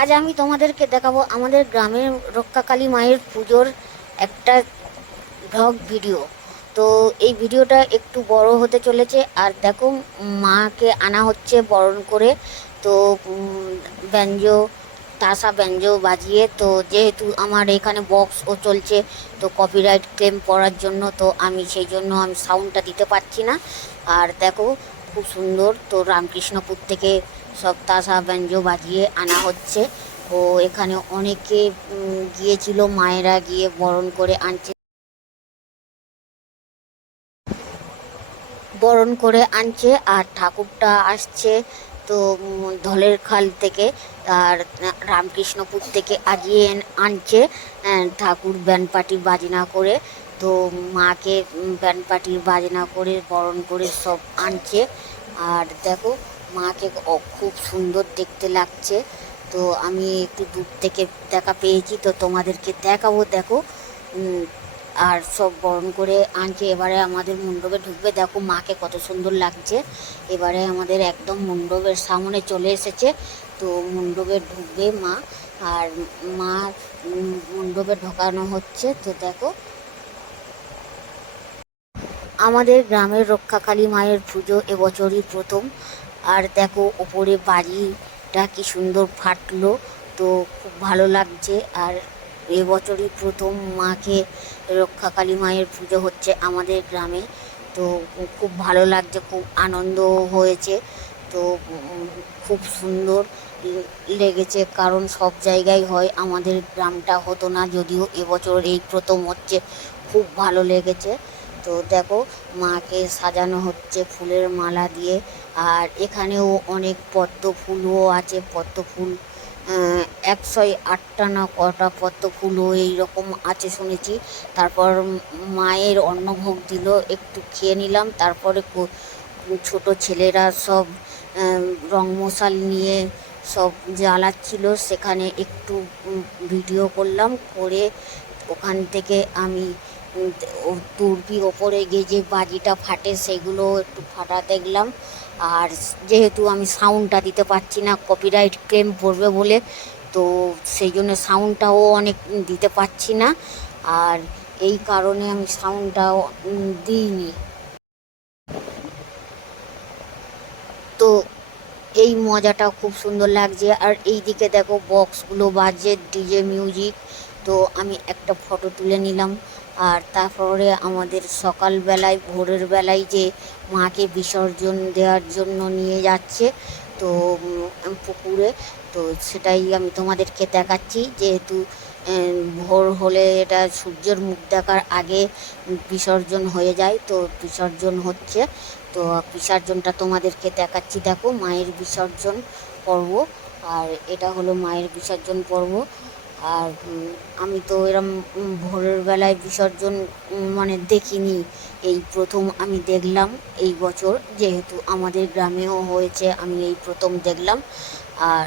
আজ আমি তোমাদেরকে দেখাবো আমাদের গ্রামের রক্ষাকালী মায়ের পুজোর একটা ব্লগ ভিডিও। তো এই ভিডিওটা একটু বড় হতে চলেছে। আর দেখো, মাকে আনা হচ্ছে বরণ করে। তো ব্যঞ্জো তাসা ব্যঞ্জো বাজিয়ে, তো যেহেতু আমার এখানে বক্সও চলছে, তো কপিরাইট ক্লেম পড়ার জন্য তো আমি সেই জন্য আমি সাউন্ডটা দিতে পারছি না। আর দেখো, খুব সুন্দর। তো রামকৃষ্ণপুর থেকে সব তাসা ব্যঞ্জো বাজিয়ে আনা হচ্ছে। ও এখানে অনেকে গিয়েছিল, মায়েরা গিয়ে বরণ করে আনছে, বরণ করে আনছে। আর ঠাকুরটা আসছে তো ধলের খাল থেকে, আর রামকৃষ্ণপুর থেকে আগিয়ে আনছে ঠাকুর ব্যান্ড পার্টির বাজনা করে। তো মাকে ব্যান্ড পার্টির বাজনা করে বরণ করে সব আনছে। আর দেখো, মাকে খুব সুন্দর দেখতে লাগছে। তো আমি একটু দূর থেকে দেখা পেয়েছি, তো তোমাদেরকে দেখাবো। দেখো, আর সব বরণ করে আনছে। এবারে আমাদের মণ্ডপে ঢুকবে। দেখো মাকে কত সুন্দর লাগছে। এবারে আমাদের একদম মণ্ডপের সামনে চলে এসেছে। তো মণ্ডপে ঢুকবে মা। আর মা মণ্ডপে ঢোকানো হচ্ছে। তো দেখো, আমাদের গ্রামের রক্ষাকালী মায়ের পুজো এবছরই প্রথম। আর দেখো, ওপরে বাজিটা কি সুন্দর ফাটলো। তো খুব ভালো লাগছে। আর এবছরই প্রথম মাকে রক্ষাকালী মায়ের পুজো হচ্ছে আমাদের গ্রামে। তো খুব ভালো লাগছে, খুব আনন্দ হয়েছে। তো খুব সুন্দর লেগেছে, কারণ সব জায়গায় হয়, আমাদের গ্রামটা হতো না, যদিও এবছর এই প্রথম হচ্ছে। খুব ভালো লেগেছে। তো দেখো, মাকে সাজানো হচ্ছে ফুলের মালা দিয়ে। আর এখানেও অনেক পদ্ম ফুলও আছে। পদ্ম ফুল 108টা না কটা পদ্ম ফুলও এইরকম আছে শুনেছি। তারপর মায়ের অন্নভোগ দিল, একটু খেয়ে নিলাম। তারপরে ছোট ছেলেরা সব রং মশাল নিয়ে সব জ্বালাচ্ছিল, সেখানে একটু ভিডিও করলাম। করে ওখান থেকে আমি তুর্কি ওপরে গিয়ে যে বাজিটা ফাটে সেগুলো একটু ফাটা দেখলাম। আর যেহেতু আমি সাউন্ডটা দিতে পারছি না, কপিরাইট ক্লেম পড়বে বলে, তো সেই জন্য সাউন্ডটাও অনেক দিতে পারছি না। আর এই কারণে আমি সাউন্ডটাও দিইনি। তো এই মজাটা খুব সুন্দর লাগছে। আর এই দিকে দেখো, বক্সগুলো বাজছে, ডিজে মিউজিক। তো আমি একটা ফটো তুলে নিলাম। আর তারপরে আমাদের সকালবেলায় ভোরের বেলায় যে মাকে বিসর্জন দেওয়ার জন্য নিয়ে যাচ্ছে, তো পুকুরে, তো সেটাই আমি তোমাদেরকে দেখাচ্ছি। যেহেতু ভোর হলে এটা সূর্যের মুখ দেখার আগে বিসর্জন হয়ে যায়, তো বিসর্জন হচ্ছে। তো বিসর্জনটা তোমাদেরকে দেখাচ্ছি। দেখো, মায়ের বিসর্জন পর্ব। আর এটা হলো মায়ের বিসর্জন পর্ব। আর আমি তো এরম ভোরের বেলায় বিসর্জন মানে দেখিনি, এই প্রথম আমি দেখলাম এই বছর। যেহেতু আমাদের গ্রামেও হয়েছে, আমি এই প্রথম দেখলাম। আর